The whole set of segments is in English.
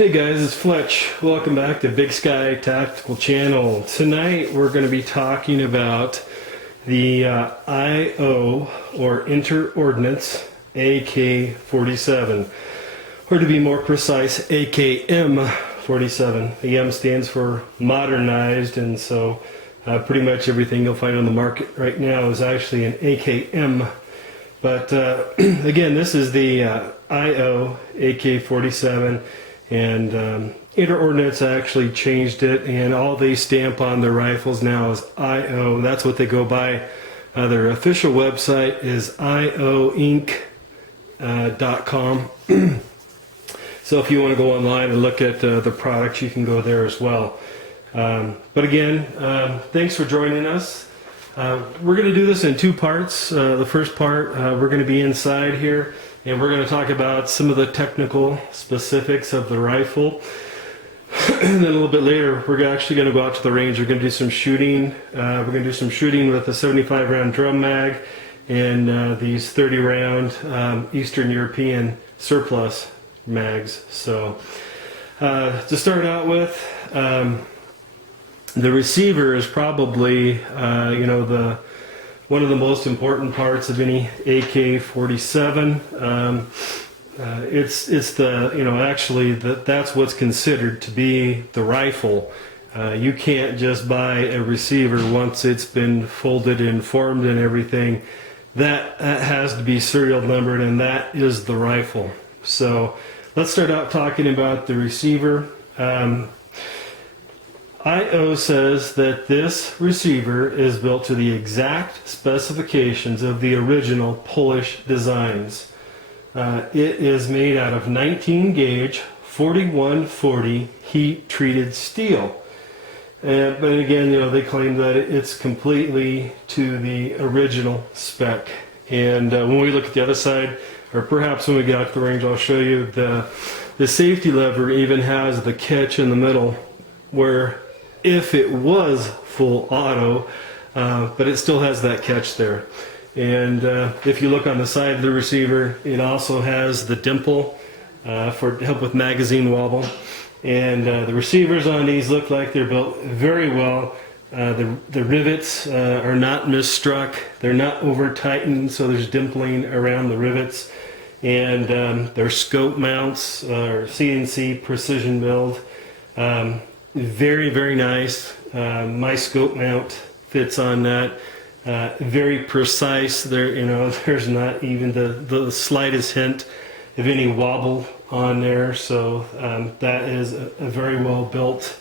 Hey guys, it's Fletch. Welcome back to Big Sky Tactical Channel. Tonight we're going to be talking about the IO or Ordnance AK-47, or to be more precise, AKM-47. The M stands for modernized, and so pretty much everything you'll find on the market right now is actually an AKM. But again, this is the IO AK-47. And Ordnance actually changed it, and all they stamp on their rifles now is IO. That's what they go by. Their official website is ioinc.com. So if you want to go online and look at the products, you can go there as well. But again, thanks for joining us. We're going to do this in two parts. The first part, we're going to be inside here, and we're going to talk about some of the technical specifics of the rifle. And then a little bit later, we're actually going to go out to the range. We're going to do some shooting. We're going to do some shooting with a 75 round drum mag and these 30 round Eastern European surplus mags. So to start out with, the receiver is probably one of the most important parts of any AK-47. It's the actually that's what's considered to be the rifle. You can't just buy a receiver once it's been folded and formed and everything. That has to be serial numbered, and that is the rifle. So let's start out talking about the receiver. IO says that this receiver is built to the exact specifications of the original Polish designs. It is made out of 19 gauge 4140 heat treated steel. But again, they claim that it's completely to the original spec. And when we look at the other side, or perhaps when we get out to the range, I'll show you the safety lever even has the catch in the middle where if it was full auto, but it still has that catch there. And if you look on the side of the receiver, it also has the dimple for help with magazine wobble. And the receivers on these look like they're built very well. The rivets are not misstruck. They're not over tightened, so there's dimpling around the rivets. And their scope mounts are CNC precision milled. Very, very nice. My scope mount fits on that. Very precise. There's not even the slightest hint of any wobble on there. So that is a very well built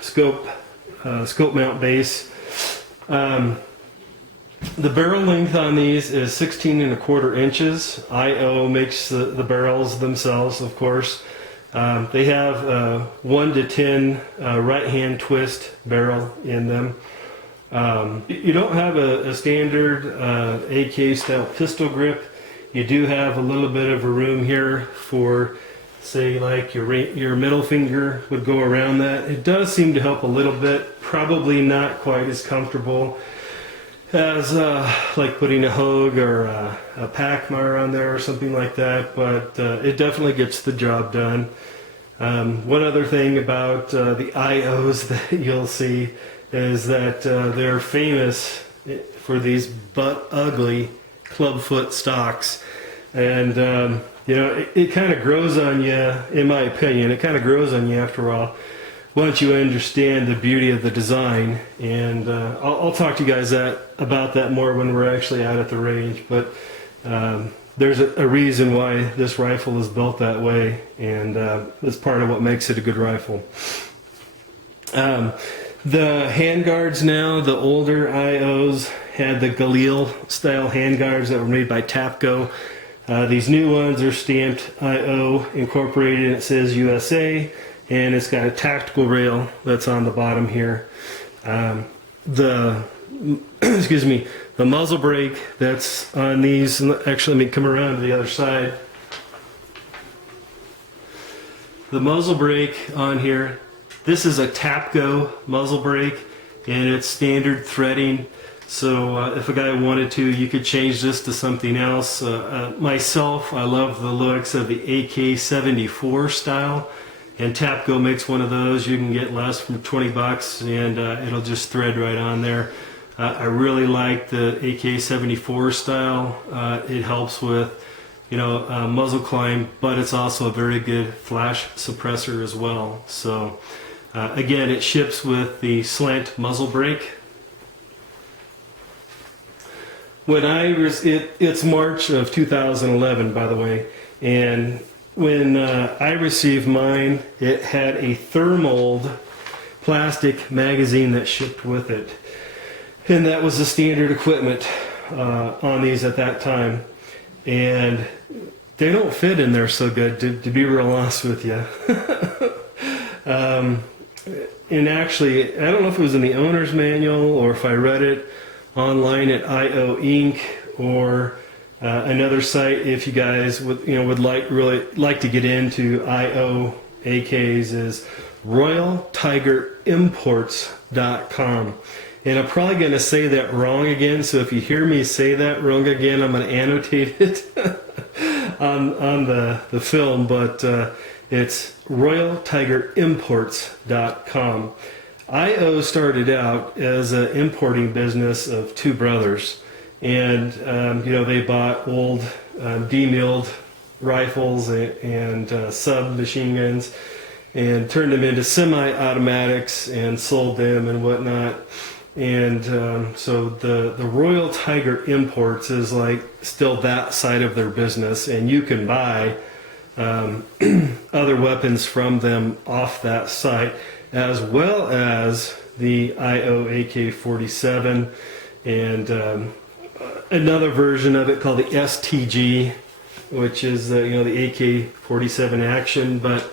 scope mount base. The barrel length on these is 16¼ inches. IO makes the barrels themselves, of course. They have 1 to 10 right hand twist barrel in them. You don't have a standard AK style pistol grip. You do have a little bit of a room here for, say, like your middle finger would go around that. It does seem to help a little bit. Probably not quite as comfortable as like putting a Hogue or a Pachmar on there or something like that, but it definitely gets the job done. One other thing about the IOs that you'll see is that they're famous for these butt ugly clubfoot stocks, and it kind of grows on you. In my opinion, it kind of grows on you after a while once you understand the beauty of the design. And I'll talk to you guys about that more when we're actually out at the range. But there's a reason why this rifle is built that way, and it's part of what makes it a good rifle. The handguards now, the older IOs had the Galil style handguards that were made by Tapco. These new ones are stamped IO Incorporated, and it says USA, and it's got a tactical rail that's on the bottom here. The muzzle brake that's on these, actually let me come around to the other side. The muzzle brake on here, this is a Tapco muzzle brake, and it's standard threading. So if a guy wanted to, you could change this to something else. Myself, I love the looks of the AK-74 style, and Tapco makes one of those. You can get less from 20 bucks, and it'll just thread right on there. I really like the AK-74 style. It helps with, muzzle climb, but it's also a very good flash suppressor as well. So again, it ships with the slant muzzle brake. When it's March of 2011, by the way, and when I received mine, it had a thermold plastic magazine that shipped with it, and that was the standard equipment on these at that time, and they don't fit in there so good, to be real honest with you. And actually, I don't know if it was in the owner's manual or if I read it online at IO Inc. or another site. If you guys would really like to get into IO AKs, is RoyalTigerImports.com. And I'm probably going to say that wrong again, so if you hear me say that wrong again, I'm going to annotate it on the film, but it's RoyalTigerImports.com. IO started out as an importing business of two brothers, and they bought old demilled rifles and submachine guns and turned them into semi-automatics and sold them and whatnot. And so the Royal Tiger Imports is like still that side of their business, and you can buy other weapons from them off that site, as well as the IO AK-47 and another version of it called the STG, which is the AK-47 action, but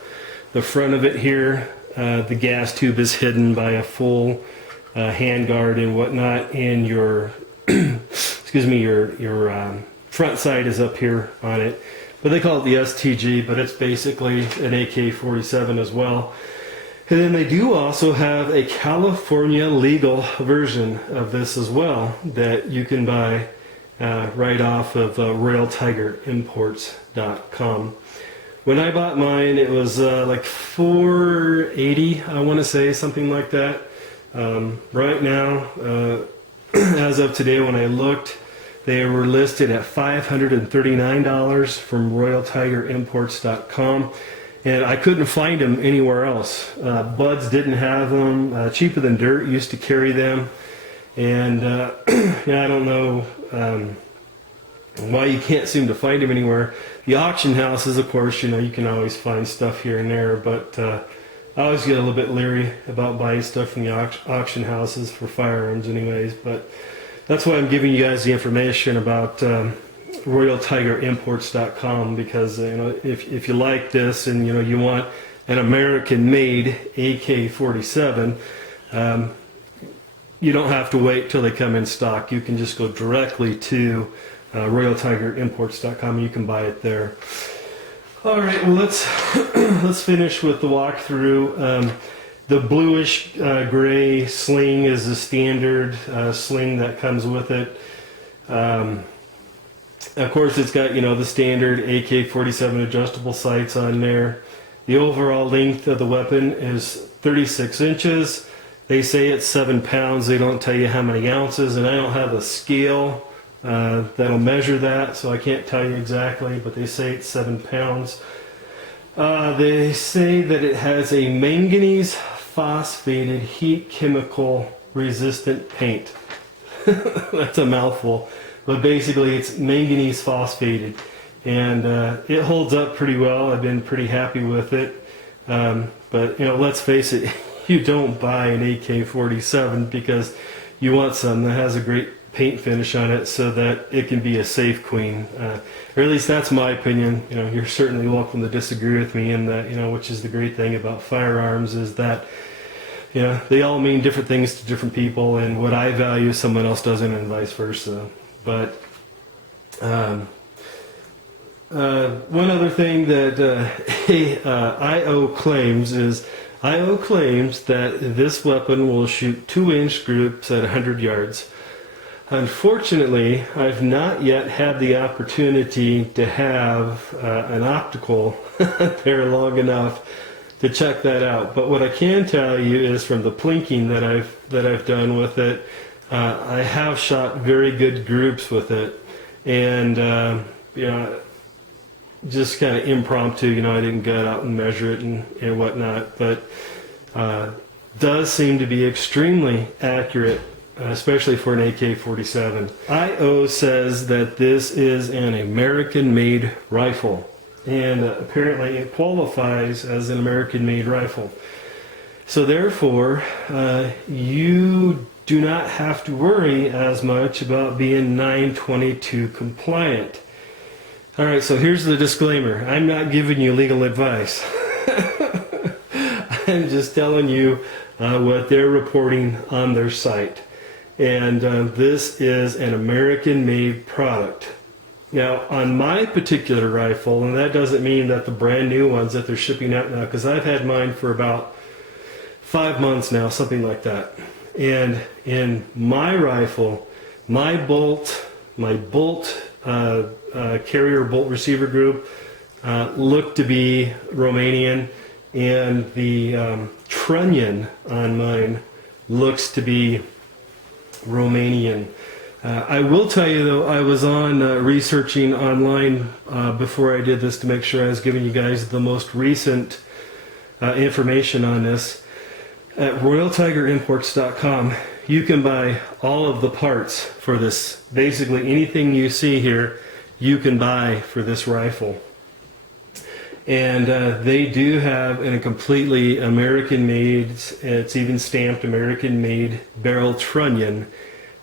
the front of it here, the gas tube is hidden by a full handguard and whatnot, and your your front sight is up here on it. But they call it the STG, but it's basically an AK-47 as well. And then they do also have a California legal version of this as well that you can buy right off of RoyalTigerImports.com. When I bought mine, it was like $480, I want to say, something like that. Right now, as of today when I looked, they were listed at $539 from RoyalTigerImports.com. And I couldn't find them anywhere else. Buds didn't have them. Cheaper Than Dirt used to carry them. And I don't know why you can't seem to find them anywhere. The auction houses, of course, you can always find stuff here and there. But I always get a little bit leery about buying stuff from the auction houses for firearms anyways. But that's why I'm giving you guys the information about RoyalTigerImports.com, because if you like this and you want an American-made AK-47, you don't have to wait till they come in stock. You can just go directly to RoyalTigerImports.com and you can buy it there. All right, well let's finish with the walkthrough. The bluish gray sling is the standard sling that comes with it. Of course, it's got the standard AK-47 adjustable sights on there. The overall length of the weapon is 36 inches. They say it's 7 pounds. They don't tell you how many ounces, and I don't have a scale that'll measure that, so I can't tell you exactly, but they say it's 7 pounds. They say that it has a manganese phosphated heat chemical resistant paint. That's a mouthful. But basically it's manganese phosphated, and it holds up pretty well. I've been pretty happy with it. But let's face it, you don't buy an AK-47 because you want something that has a great paint finish on it so that it can be a safe queen. Or at least that's my opinion. You're certainly welcome to disagree with me in that, which is the great thing about firearms, is that they all mean different things to different people, and what I value someone else doesn't, and vice versa. But one other thing that IO claims is IO claims that this weapon will shoot 2-inch groups at 100 yards. Unfortunately, I've not yet had the opportunity to have an optical there long enough to check that out. But what I can tell you is from the plinking that I've done with it, I have shot very good groups with it, and you know, just kind of impromptu. You know, I didn't go out and measure it and whatnot, but does seem to be extremely accurate, especially for an AK-47. IO says that this is an American-made rifle, and apparently it qualifies as an American-made rifle. So therefore, you do not have to worry as much about being 922 compliant. All right, so here's the disclaimer. I'm not giving you legal advice. I'm just telling you what they're reporting on their site. And this is an American-made product. Now, on my particular rifle, and that doesn't mean that the brand new ones that they're shipping out now, because I've had mine for about 5 months now, something like that. And in my rifle, my bolt carrier bolt receiver group looked to be Romanian, and the trunnion on mine looks to be Romanian. I will tell you though, I was on researching online before I did this to make sure I was giving you guys the most recent information on this. At RoyalTigerImports.com, you can buy all of the parts for this. Basically anything you see here, you can buy for this rifle. And they do have a completely American-made, it's even stamped American-made barrel trunnion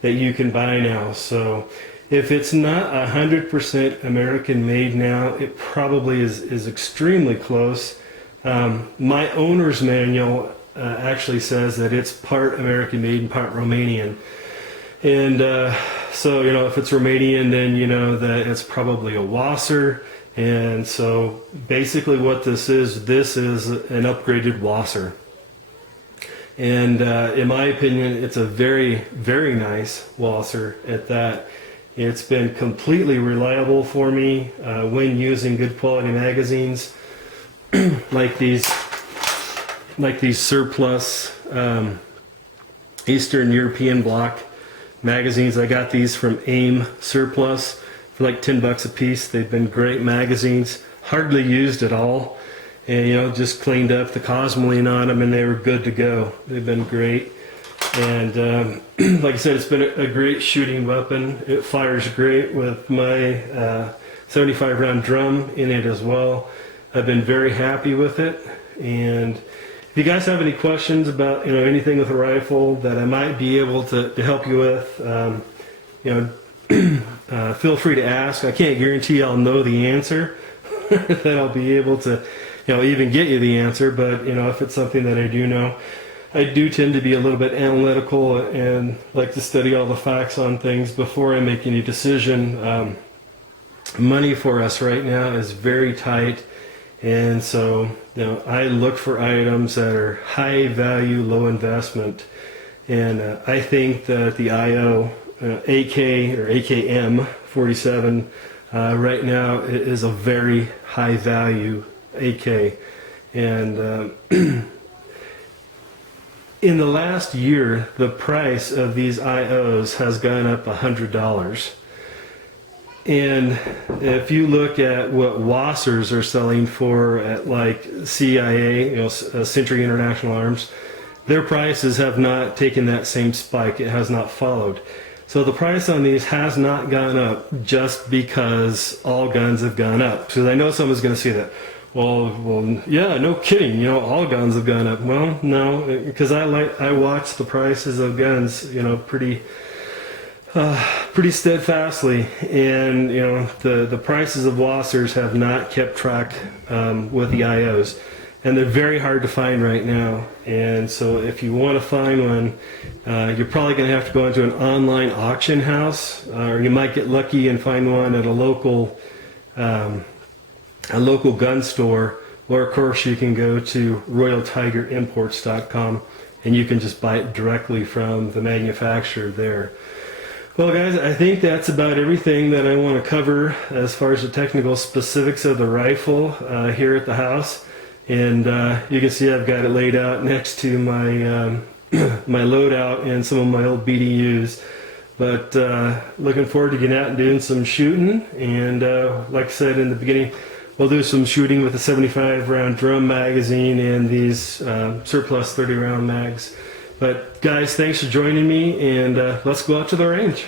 that you can buy now. So if it's not 100% American-made now, it probably is extremely close. My owner's manual actually says that it's part American-made and part Romanian. And so, you know, if it's Romanian, then you know that it's probably a Wasser. And so basically what this is an upgraded Wasser. And in my opinion, it's a very, very nice Wasser at that. It's been completely reliable for me when using good quality magazines like these surplus Eastern European block magazines. I got these from AIM Surplus for like 10 bucks a piece. They've been great magazines, hardly used at all, and you know, just cleaned up the Cosmoline on them and they were good to go. They've been great, and like I said, it's been a great shooting weapon. It fires great with my 75 round drum in it as well. I've been very happy with it, and if you guys have any questions about, you know, anything with a rifle that I might be able to help you with, you know, feel free to ask. I can't guarantee I'll know the answer, that I'll be able to, you know, even get you the answer. But you know, if it's something that I do know, I do tend to be a little bit analytical and like to study all the facts on things before I make any decision. Money for us right now is very tight, and so you know, I look for items that are high value, low investment, and I think that the IO AK or AKM-47 right now is a very high value AK, and in the last year the price of these IOs has gone up $100. And if you look at what Wassers are selling for at like CIA, you know, Century International Arms, their prices have not taken that same spike. It has not followed. So the price on these has not gone up just because all guns have gone up. Because I know someone's going to say that. Well, yeah, no kidding. You know, all guns have gone up. Well, no, because I watch the prices of guns, you know, pretty steadfastly, and you know, the prices of Wassers have not kept track with the IOs, and they're very hard to find right now. And so if you want to find one, you're probably going to have to go into an online auction house, or you might get lucky and find one at a local gun store. or of course you can go to royaltigerimports.com and you can just buy it directly from the manufacturer there. Well guys, I think that's about everything that I want to cover as far as the technical specifics of the rifle here at the house. And you can see I've got it laid out next to my my loadout and some of my old BDUs. But looking forward to getting out and doing some shooting. And like I said in the beginning, we'll do some shooting with a 75 round drum magazine and these surplus 30 round mags. But guys, thanks for joining me, and let's go out to the range.